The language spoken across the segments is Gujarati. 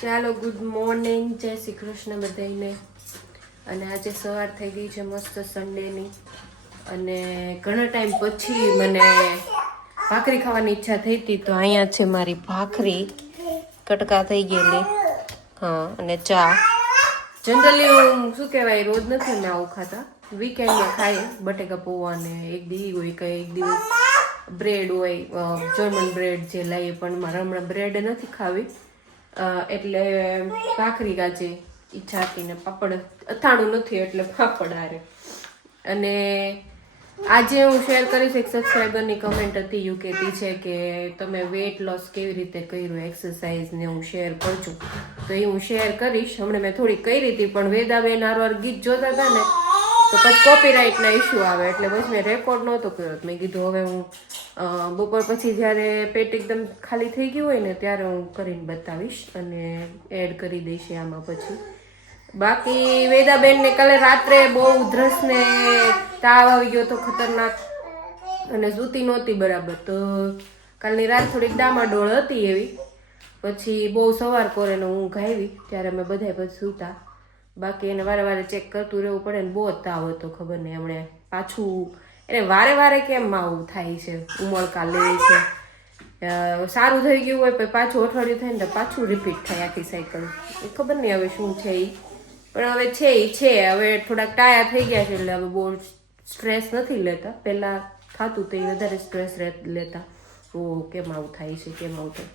ચાલો ગુડ મોર્નિંગ, જય શ્રી કૃષ્ણ બધાને. અને આજે સવાર થઈ ગઈ છે મસ્ત સન્ડેની, અને ઘણા ટાઈમ પછી મને ભાખરી ખાવાની ઈચ્છા થઈ હતી, તો અહીંયા છે મારી ભાખરી કટકા થઈ ગયેલી. હા, અને ચા. જનરલી હું શું કહેવાય રોજ નથી મેં આવું ખાતા, વીકેન્ડમાં ખાઈએ બટેકા પૌવા ને એક દી હોય કે એક દિવસ બ્રેડ હોય, જર્મન બ્રેડ જે લાવીએ, પણ મારે હમણાં બ્રેડ નથી ખાવી, એટલે ભાખરી કાજે ઈચ્છા હતી ને પાપડ અથાણું નથી એટલે પાપડ આરે. અને આજે હું શેર કરીશ, એક સબસ્ક્રાઈબરની કમેન્ટ હતી, યુ કહેતી છે કે તમે વેઇટ લોસ કેવી રીતે કર્યું, એક્સરસાઇઝ ને હું શેર કરજો, તો એ હું શેર કરીશ. હમણાં મેં થોડી કરી હતી, પણ વેદાબેન આરવાર ગીત જોતા હતા ને તો પછી કોપીરાઇટના ઇસ્યુ આવે, એટલે પછી મેં રેકોર્ડ નહોતો કર્યો. મેં કીધું હવે હું બપોર પછી જ્યારે પેટ એકદમ ખાલી થઈ ગયું હોય ને ત્યારે હું કરીને બતાવીશ અને એડ કરી દઈશ આમાં પછી. બાકી વેદાબેનને કાલે રાત્રે બહુ ઉધરસ ને તાવ આવી ગયો તો ખતરનાક, અને સૂતી નહોતી બરાબર, તો કાલની રાત થોડીક ડામાડોળ હતી એવી. પછી બહુ સવાર કોરેને ઊંઘ આવી ત્યારે અમે બધા પછી સૂતા. બાકી એને વારે વારે ચેક કરતું રહેવું પડે ને, બહુ તાવ હતો, ખબર નહીં હમણે પાછું એને વારે વારે કેમ આવું થાય છે, ઉમળકા લે છે. સારું થઈ ગયું હોય પછી પાછું અઠવાડિયું થાય ને તો પાછું રિપીટ થાય આખી સાયકલ. ખબર નહીં હવે શું છે એ, પણ હવે છે એ છે. હવે થોડાક ટાયા થઈ ગયા છે એટલે હવે બહુ સ્ટ્રેસ નથી લેતા. પહેલાં થતું તો એ વધારે સ્ટ્રેસ લેતા, ઓ કેમ આવું થાય છે, કેમ આવું થાય.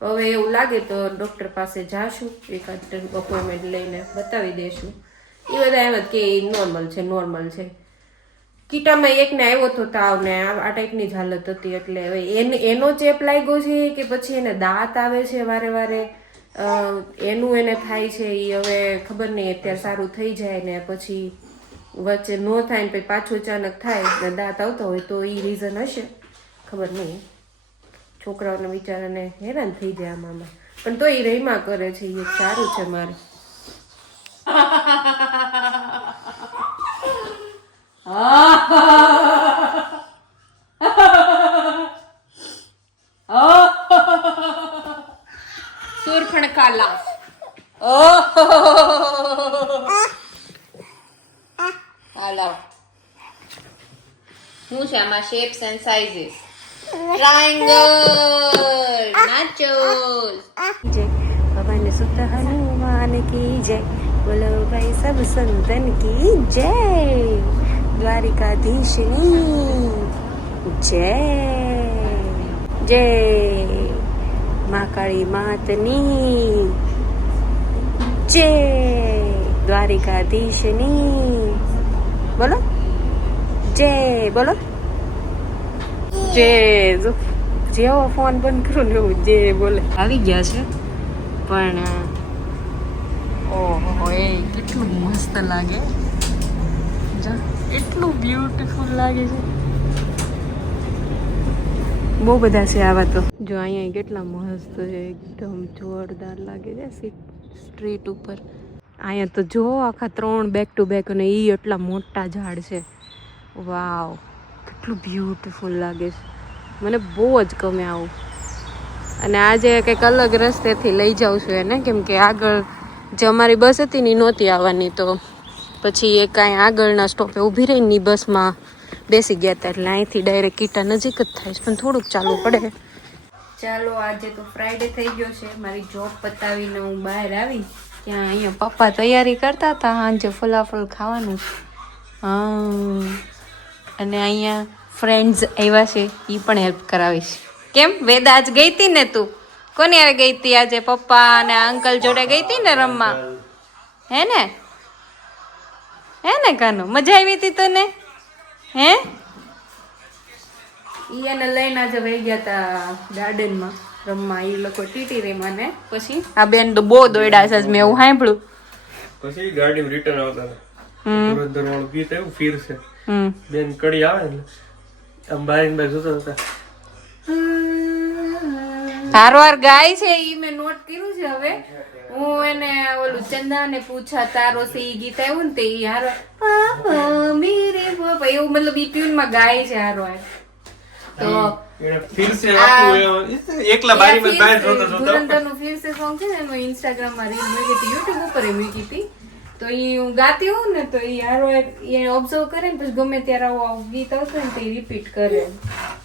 હવે એવું લાગે તો ડૉક્ટર પાસે જાશું, એકાદ અપોઇન્ટમેન્ટ લઈને બતાવી દઈશું. એ બધા એમ જ કે નોર્મલ છે, નોર્મલ છે. કીટામાં એકને આવ્યો હતો તાવ ને આ ટાઈપની જ હાલત હતી, એટલે હવે એનો ચેપ લાગ્યો છે કે પછી એને દાંત આવે છે વારે વારે, એનું એને થાય છે એ હવે ખબર નહીં. અત્યારે સારું થઈ જાય ને પછી વચ્ચે ન થાય ને પછી પાછું અચાનક થાય ને દાંત આવતા હોય તો એ રીઝન હશે, ખબર નહીં. છોકરાઓને બિચારાને હેરાન થઈ જાય આમાં, પણ તો એ રહીમાં કરે છે, એ સારું છે મારે. સુરખણકાલા હાલો, શું છે આમાં? Shapes and sizes, triangle nachos जय भगवान सुत हनुमान की जय, बोलो भाई सब संतन की जय, द्वारिकाधीशनी जय, जय महाकाली मातनी जय, द्वारिकाधीशनी बोलो जय, बोलो જે જેવો ફોન બંધ કરું ને એવું જે બોલે. આવી ગયા છે પણ ઓહો, એ કેટલું મસ્ત લાગે, એટલું બ્યુટીફુલ લાગે છે. બહુ બધા છે આવા તો. જો અહીંયા કેટલા મસ્ત છે, એકદમ જોરદાર લાગે છે સ્ટ્રીટ ઉપર. અહીંયા તો જો આખા 3 બેક ટુ બેક, અને એ એટલા મોટા ઝાડ છે. વાવ, કેટલું બ્યુટીફુલ લાગે છે, મને બહુ જ ગમે આવું. અને આજે કંઈક અલગ રસ્તેથી લઈ જાઉં છું એને, કેમ કે આગળ જે અમારી બસ હતી ને નહોતી આવવાની, તો પછી એ કાંઈ આગળના સ્ટોપે ઊભી રહીને બસમાં બેસી ગયા હતા, એટલે અહીંથી ડાયરેક્ટ કીટા નજીક જ થાય છે, પણ થોડુંક ચાલવું પડે. ચાલો, આજે તો ફ્રાઈડે થઈ ગયો છે. મારી જોબ પતાવીને હું બહાર આવી, ત્યાં અહીંયા પપ્પા તૈયારી કરતા હતા સાંજે ફલાફલ ખાવાનું. હા, અને અહીંયા ફ્રેન્ડ્સ આવ્યા છે, એ પણ હેલ્પ કરાવીશ. કેમ વેદા આજ ગઈ હતી ને? તું કોની યારે ગઈ હતી આજે? પપ્પા અને અંકલ જોડે ગઈ હતી ને રમવા, હે ને? હે ને કાનો, મજા આવી હતી તને? હે, ઈ એને લઈને આજે વહી ગયા હતા ગાર્ડનમાં રમવા. એ લોકો ટીટી રમ્યા ને પછી આ બેન તો બહુ દોડ્યા છે, મેં એવું સાંભળ્યું. પછી ગાડીમાં રિટર્ન આવતા ધુરંધર વાળું ગીત એવું ફીર છે, બેન કડી આવે ને આમ બારીને બાર જોતા હતા. હારવાર ગાય છે, ઈ મેં નોટ કર્યું છે. હવે હું એને ઓલું ચંદા ને પૂછા તારો છે ઈ ગીત આવ્યું ને, તે ઈ હારવાર પાપા મેરે પાપા એવું, મતલબ ઈ ટ્યુન માં ગાય છે હારવાર. તો એને ફિર સે આપણું એકલા બારીમાં બહાર જોતા જોતા ધુરંધરનું ફિર સે સોંગ છે ને એનું ઇન્સ્ટાગ્રામમાં રીલ મૂકી હતી, યુટ્યુબ ઉપર મૂકી હતી. તો એ હું ગાતી હોઉં ને તો એ હારો એ ઓબ્ઝર્વ કરે ને પછી ગમે ત્યારે આવું ગીત આવશે ને તો એ રિપીટ કરે.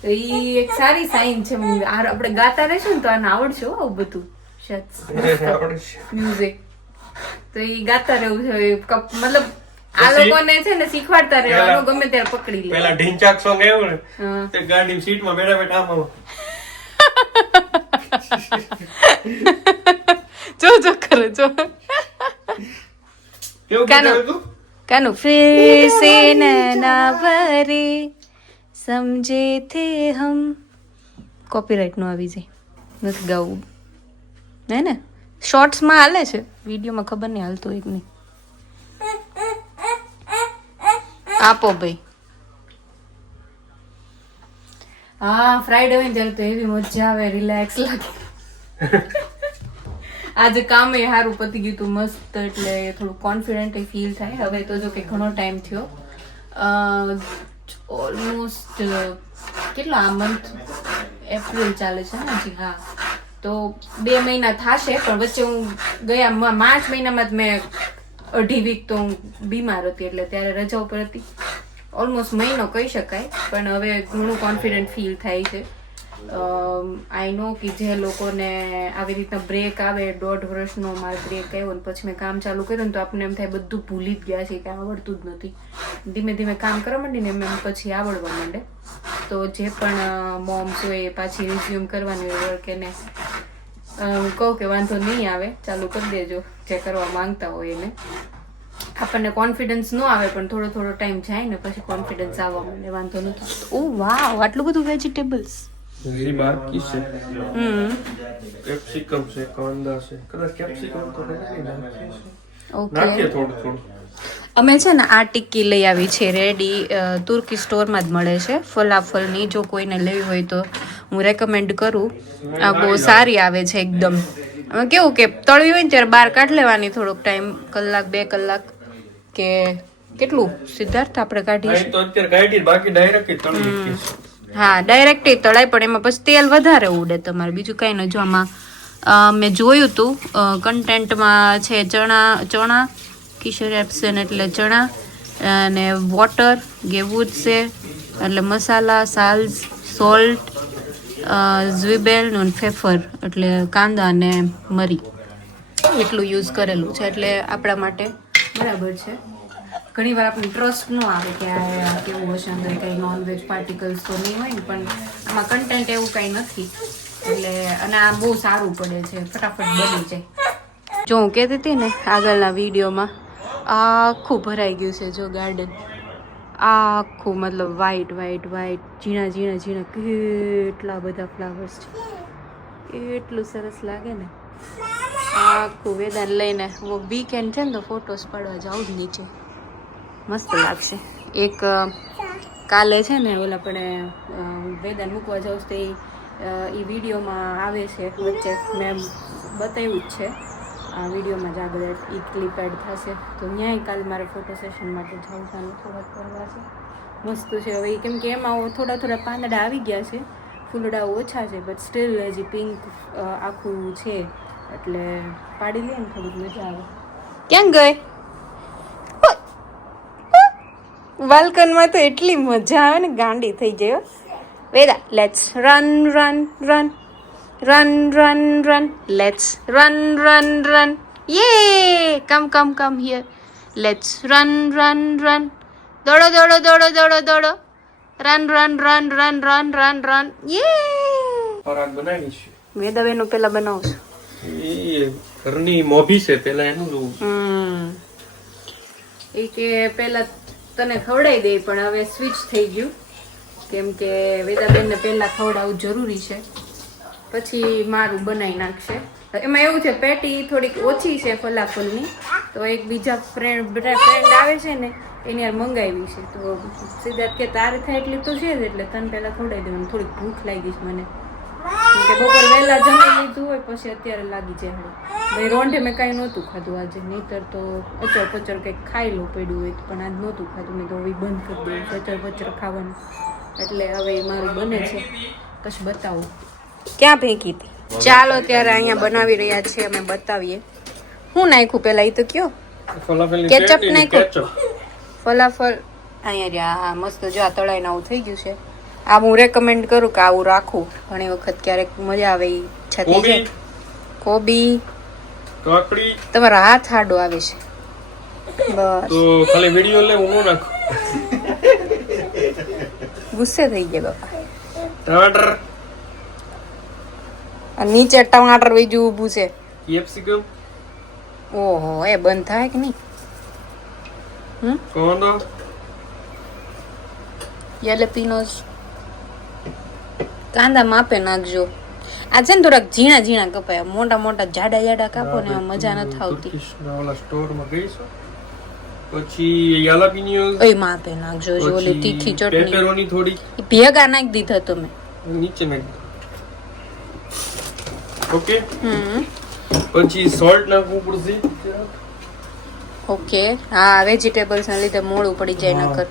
તો એ એક સારી સાઇન છે. આપણે ગાતા રહીશું ને તો આને આવડશે હો આવું બધું મ્યુઝિક. તો એ ગાતા રહેવું છે મતલબ આ લોકોને છે ને શીખવાડતા રહેવાનું ગમે ત્યારે પકડી લે. પેલા ઢીંચાક સોંગ આવ્યું ને તે ગાડીની સીટમાં બેઠા બેઠા આમ જો કરો જો કેવું કીધું તું? કાનું ફિર સે નैना भरे समझे थे हम. કોપીરાઇટ નો આવી જાય, નથી ગાવું હે ને. શોર્ટ્સ માં હાલે છે, વિડીયોમાં ખબર નહીં હાલતું એક નહીં. આપો ભાઈ. હા ફ્રાઈડે હોય ને ત્યારે તો એવી મજા આવે, રિલેક્સ લાગે. આજે કામ એ સારું પતી ગયું હતું મસ્ત, એટલે થોડું કોન્ફિડન્ટ ફીલ થાય. હવે તો જો કે ઘણો ટાઈમ થયો, ઓલમોસ્ટ કેટલો આ મંથ એપ્રિલ ચાલે છે ને હજી. હા તો 2 મહિના થશે, પણ વચ્ચે હું ગયા માર્ચ મહિનામાં જ મેં 2.5 વીક તો હું બીમાર હતી, એટલે ત્યારે રજા ઉપર હતી. ઓલમોસ્ટ મહિનો કહી શકાય, પણ હવે ઘણું કોન્ફિડન્ટ ફીલ થાય છે. આઈ નો કે જે લોકોને આવી રીતના બ્રેક આવે, 1.5 વર્ષનો મારે બ્રેક આવ્યો ને પછી મેં કામ ચાલુ કર્યું ને તો આપણને એમ થાય બધું ભૂલી જ ગયા છે, કે આવડતું જ નથી. ધીમે ધીમે કામ કરવા માંડીને એમ પછી આવડવા માંડે. તો જે પણ મોમ્સ હોય એ પાછી રિઝ્યુમ કરવાની હોય વર્ક એને કહું કે વાંધો નહીં આવે, ચાલુ કરી દેજો જે કરવા માંગતા હોય એને. આપણને કોન્ફિડન્સ ન આવે પણ થોડો થોડો ટાઈમ જાય ને પછી કોન્ફિડન્સ આવવા માંડે, વાંધો નથી. ઓ વાવ, આટલું બધું વેજીટેબલ્સ. એ બાકી છે, કેપ્સિકમ છે, કાંદા છે, કદાચ કેપ્સિકમ તો નાખીએ થોડું થોડું. અમે છે ને આ ટિક્કી લઈ આવી છે રેડી, તુર્કી સ્ટોરમાં જ મળે છે ફલાફલની. જો કોઈને લેવી હોય તો હું રેકમેન્ડ કરું, આ બહુ સારી આવે છે એકદમ. અમે કેવું કે તળવી હોય ને ત્યારે બહાર કાઢ લેવાની થોડોક ટાઈમ, 1-2 કલાક કે કેટલું સિદ્ધાર્થ આપણે કાઢીએ તો અત્યારે કાઢી બાકી ડાયરેક્ટ તળી. હા ડાયરેક્ટ તળાય, પણ એમાં પછી તેલ વધારે ઉડે તમારે, બીજું કાંઈ ન. જો આમાં મેં જોયું હતું કન્ટેન્ટમાં છે ચણા કિશોર એપ્સન એટલે ચણા, અને વોટર ગેવુડ છે એટલે મસાલા, સાલ્સ, સોલ્ટ, ઝ્વીબેલ અને ફેફર એટલે કાંદા અને મરી, એટલું યુઝ કરેલું છે. એટલે આપણા માટે બરાબર છે. ઘણી વાર આપણને ટ્રસ્ટ ન આવે કે આ કેવું હશે, અંદર કંઈ નોનવેજ પાર્ટિકલ્સ તો નહીં હોય ને, પણ આમાં કન્ટેન્ટ એવું કંઈ નથી. એટલે અને આ બહુ સારું પડે છે, ફટાફટ બની જાય. જો હું કહેતી હતી ને આગળના વિડીયોમાં, આખું ભરાઈ ગયું છે જો ગાર્ડન, આખું મતલબ વ્હાઈટ વ્હાઈટ વ્હાઈટ, ઝીણા ઝીણા ઝીણા કેટલા બધા ફ્લાવર્સ છે, એટલું સરસ લાગે ને. આખું વેદાન લઈને વીકેન્ડ છે ને તો ફોટોસ પાડવા જાઉં જ નીચે, મસ્ત લાગશે. એક કાલે છે ને ઓલા પણ વેદાન મૂકવા જાઉં તો એ વિડીયોમાં આવે છે વચ્ચે, મેં બતાવ્યું જ છે આ વિડીયોમાં જ આગળ એ ક્લિપ એડ થશે. તો ત્યાંય કાલે મારે ફોટો સેશન માટે જાઉં થોડાક કરવા છે, મસ્ત છે. હવે કેમ કે એમાં થોડા થોડા પાંદડા આવી ગયા છે, ફૂલડા ઓછા છે, બટ સ્ટીલ હજી પિંક આખું છે, એટલે પાડી લઈએ ને થોડીક મજા આવે. ક્યાં ગઈ બાલ્કનમાં? તો એટલી મજા આવે ને, ગાંડી થઈ જાય. Veda, let's run run run run run run, let's run run run, yeah come come come here, let's run run run, દોડો દોડો દોડો દોડો દોડો, run run run run run run run, yeah. ખોરાક બનાવી છે વેદાબેન પેલા બનાવું છું, એ ઘરની મોભી છે, પેલા એનું જોવું. એ કે પેલા તને ખવડાવી દે, પણ હવે સ્વિચ થઈ ગયું, કેમ કે વેદાબેનને પહેલા ખવડાવવું જરૂરી છે, પછી મારું બનાવી નાખશે. એમાં એવું છે પેટી થોડીક ઓછી છે ફલાફલની, તો એક બીજા ફ્રેન્ડ આવે છે ને એની યાર મંગાવી છે. તો સિદ્ધાર્થ કે તારે થાય એટલી તો છે જ, એટલે તને પહેલા ખવડાવી દેવાનું, થોડીક ભૂખ લાગી છે મને, કે બપોર વહેલા જમી લીધું હોય પછી અત્યારે લાગી જાય. ભાઈ રોંઢે મેં કાંઈ નહોતું ખાધું આજે, નહીંતર તો અચર પચર કંઈક ખાઈ લો પડ્યું હોય, પણ આજ નહોતું ખાધું. મેં તો હવે બંધ કરી દઉં અચર પચર ખાવાનું, એટલે હવે મારું બને છે. કશું બતાવું ક્યાં ફેંકી હતી. ચાલો ત્યારે અહીંયા બનાવી રહ્યા છીએ અમે, બતાવીએ. શું નાખ્યું પેલા એ તો કયો? કેચઅપ નાખ્યું. ફલાફલ અહીંયા રહ્યા મસ્ત જો આ તળાઈને આવું થઈ ગયું છે. આ હું રેકમેન્ડ કરું કે આવું રાખવું. ઘણી વખત ક્યારેક મજા આવે ઈચ્છા થઈ જાય. કોબી કાકડી તમારો હાથ હાડો આવે છે. બસ તો ખાલી વિડિયો લે હું નાખ. ગુસ્સે થઈ ગયા બાપા. ટમાટર નીચે ટમાટર બીજું ઊભું છે. કેપ્સિકમ. ઓહો એ બંધ થાય કે નહીં? કોનો યેલેપિનોસ. કાંદા માપે નાખજો. આ છે ને થોડાક ઝીણા ઝીણા કપાય, મોટા મોટા જાડા જાડા કાપો ને મજા નથી આવતી. ઓલા સ્ટોરમાં ગઈ છો પછી યાલાપિનોસ ઓય માપે નાખજો. જો ઓલી તીખી ચટણી પેપરોની થોડી ભેગા નાખી દીધા તમે નીચે નાખ. ઓકે પછી સોલ્ટ નાખવું પડશે. ઓકે હા વેજીટેબલ્સ ના લીધે મોડું પડી જાય નકર.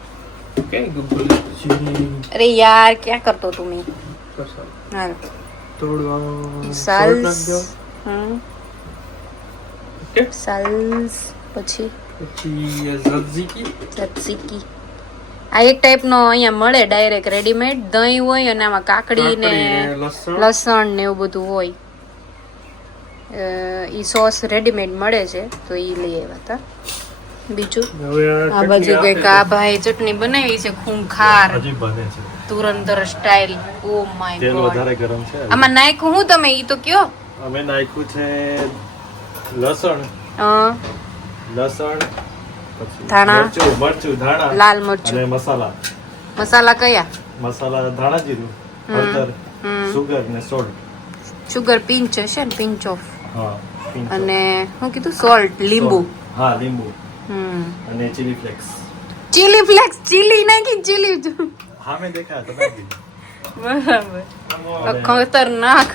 Okay good. અરે યાર ક્યાં કરતો તું મે? હાલ થોડું સાલ્સ. નાખજો. ઓકે સાલ્સ પછી ઝતઝીકી. આ એક ટાઈપનો અહીંયા મળે ડાયરેક્ટ રેડીમેડ. દહીં હોય અને આમાં કાકડી ને લસણ ને એવું બધું હોય. ઈ સોસ રેડીમેડ મળે છે તો ઈ લઈ આવ્યા હતા. બીજું આ બાજુ કઈક આ ભાઈ ચટણી બનાવી છે ખૂંખાર તુરંદર સ્ટાઇલ. ઓ માય તેલ ગોડ. વધારે ગરમ છે. આમાં નાખ્યું હું તમે ઈ તો કયો? અમે નાખ્યું છે લસણ, ધાણા, મરચું, ધાણા, લાલ મરચું અને મસાલા. મસાલા કયા? મસાલા ધાણા જીરું, હળદર, સુગર ને સોલ્ટ. સુગર પિંચ હશે ને, પિંચ ઓફ. હા pinch અને શું કીધું? સોલ્ટ, લીંબુ. હા લીંબુ હમ અને chilli flakes. Chilli flakes. Chilli નાખી ચીલી. હા મેં દેખાયા તો નાખી. બરાબર. ખતરનાક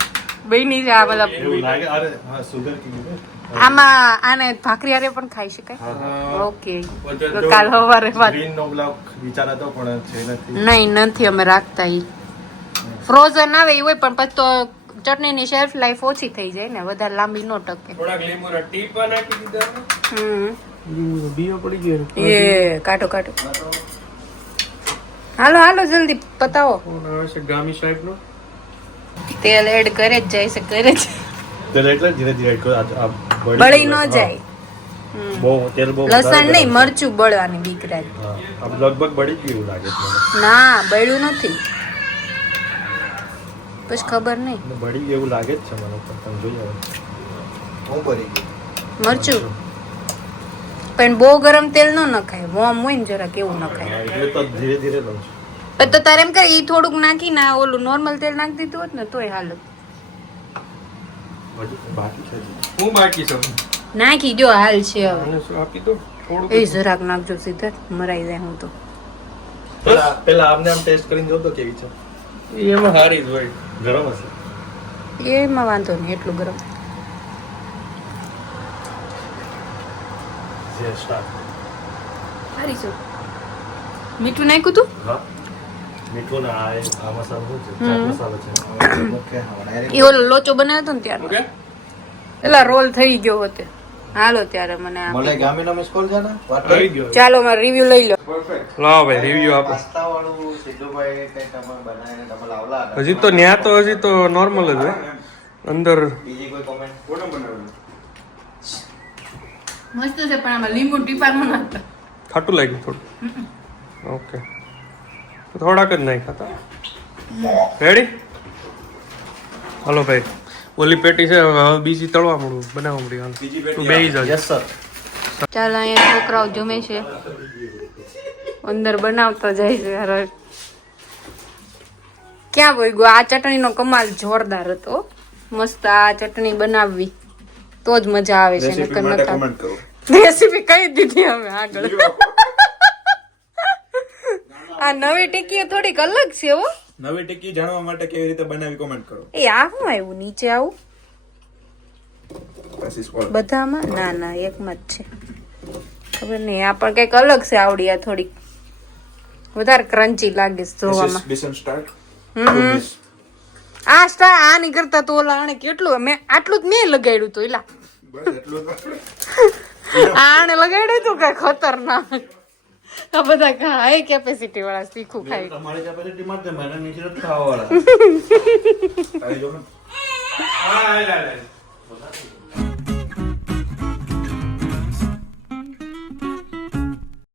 બની છે આ બધા. એવું લાગે. અરે હા સુગર કીધું. આમાં આને ભાખરી હારે પણ ખાઈ શકાય. ઓકે કાલ સવારે ગ્રીન નો બ્લોક વિચાર હતો પણ છે નથી. નહીં નથી અમે રાખતા. ઈ ફ્રોઝન આવે ઈ હોય પણ પછી તો ચટણીની શેલ્ફ લાઈફ ઓછી થઈ જાય ને, વધારે લાંબી નો ટકે. થોડાક લીંબુના ટીપા નાખી દીધા. બીઓ પડી ગયો. એ કાઢો કાઢો. હાલો હાલો જલ્દી પતાવો. કોણ આવે છે? ગામી સાહેબ નો તેલ એડ કરે જ જાય છે, કરે જ. તેલ એટલે ધીરે ધીરે કરો. આ બળી ન જાય. બહુ તેલ બહુ લસણ નહીં મરચું બળવાની બીક રાખ. હા આ લગભગ બળી ગયું એવું લાગે છે મને. ના બળ્યું નથી. પછી ખબર નહીં. બળી ગયું એવું લાગે જ છે મને પણ તમે જોઈ આવો. હું બળી ગયું મરચું પણ બહુ ગરમ તેલ ન નખાય. વોમ હોય ને જરા કેવું નખાય. એટલે તો ધીરે ધીરે લઉં છું. પણ તો તારે એમ કે ઈ થોડુંક નાખી ના ઓલું નોર્મલ તેલ નાખી દીધું હોત ને તોય હાલો. હજી બાકી છે હજી. હું બાકી છું. નાખી જો હાલ છે હવે. મને શું આપી દો થોડું. એ જરાક નાખજો સિદ્ધાર્થ, મરાઈ જાય હું તો. પેલા આમને આમ ટેસ્ટ કરીને જોતો કેવી છે. એમાં હારી જ હોય. ગરમ હશે. એમાં વાંધો નહીં એટલું ગરમ. જે સ્ટાર્ટ. હારી શું મીઠું નાખ્યું તું? હા મીઠું ને આ મસાલો શું છે? ચાટ મસાલો છે. એ ઓલો લોચો બનાવ્યો હતો ને ત્યારે ઓકે પેલા રોલ થઈ ગયો હતો. હાલો ત્યારે મને આમ. મને ગામીનો મિસ કોલ છે ને આવી ગયો. ચાલો મારો રિવ્યુ લઈ લો. લાવો ભાઈ રિવ્યુ આપો. પાસ્તા વાળું સિદ્ધુભાઈ કઈ તમે બનાવીને તમે લાવલા હતા. હજી તો હજી તો નોર્મલ જ હોય. અંદર બીજી કોઈ કોમેન્ટ કોને બનાવ્યું? મસ્ત છે પણ આમાં લીંબુ ટીપાનું નાખતા. ખાટું લાગ્યું થોડું. ઓકે થોડાક જ નાખ્યા હતા. રેડી? હાલો ભાઈ ઓલી પેટી છે હવે બીજી તળવા મળું બનાવવા મળી. હાલ તું બેહી જા. Yes sir. ચાલો અહીંયા છોકરાઓ જમે છે, અંદર બનાવતો જાય છે. યાર ક્યાં બોઈ ગયો? આ ચટણીનો કમાલ જોરદાર હતો. મસ્ત આ ચટણી બનાવવી તો જ મજા આવે છે. નકર નતા રેસીપી કહી દીધી અમે આગળ. આ નવી ટીકીઓ થોડીક અલગ છે હો. નવી ટિક્કી જાણવા માટે કેવી રીતે બનાવી કોમેન્ટ કરો. એ આ શું આવ્યું નીચે? આવું બધામાં? ના ના એકમાં જ છે. ખબર નહીં આ પણ કઈક અલગ છે. આવડી આ થોડીક વધારે ક્રન્ચી લાગે છે જોવામાં. બેસન સ્ટાર્ટ આ સ્ટાર આ ની કરતા તો ઓલા આને કેટલું મેં આટલું જ મેં લગાડ્યું હતું એલા બસ એટલું આને લગાડ્યું હતું કઈ ખતરનાક. આ બધા હાઈ કેપેસિટી વાળા તીખું ખાય. તમારી કેપેસિટી માટે મને નીચે નથી ખાવા વાળા આવી જો ને હા લે લે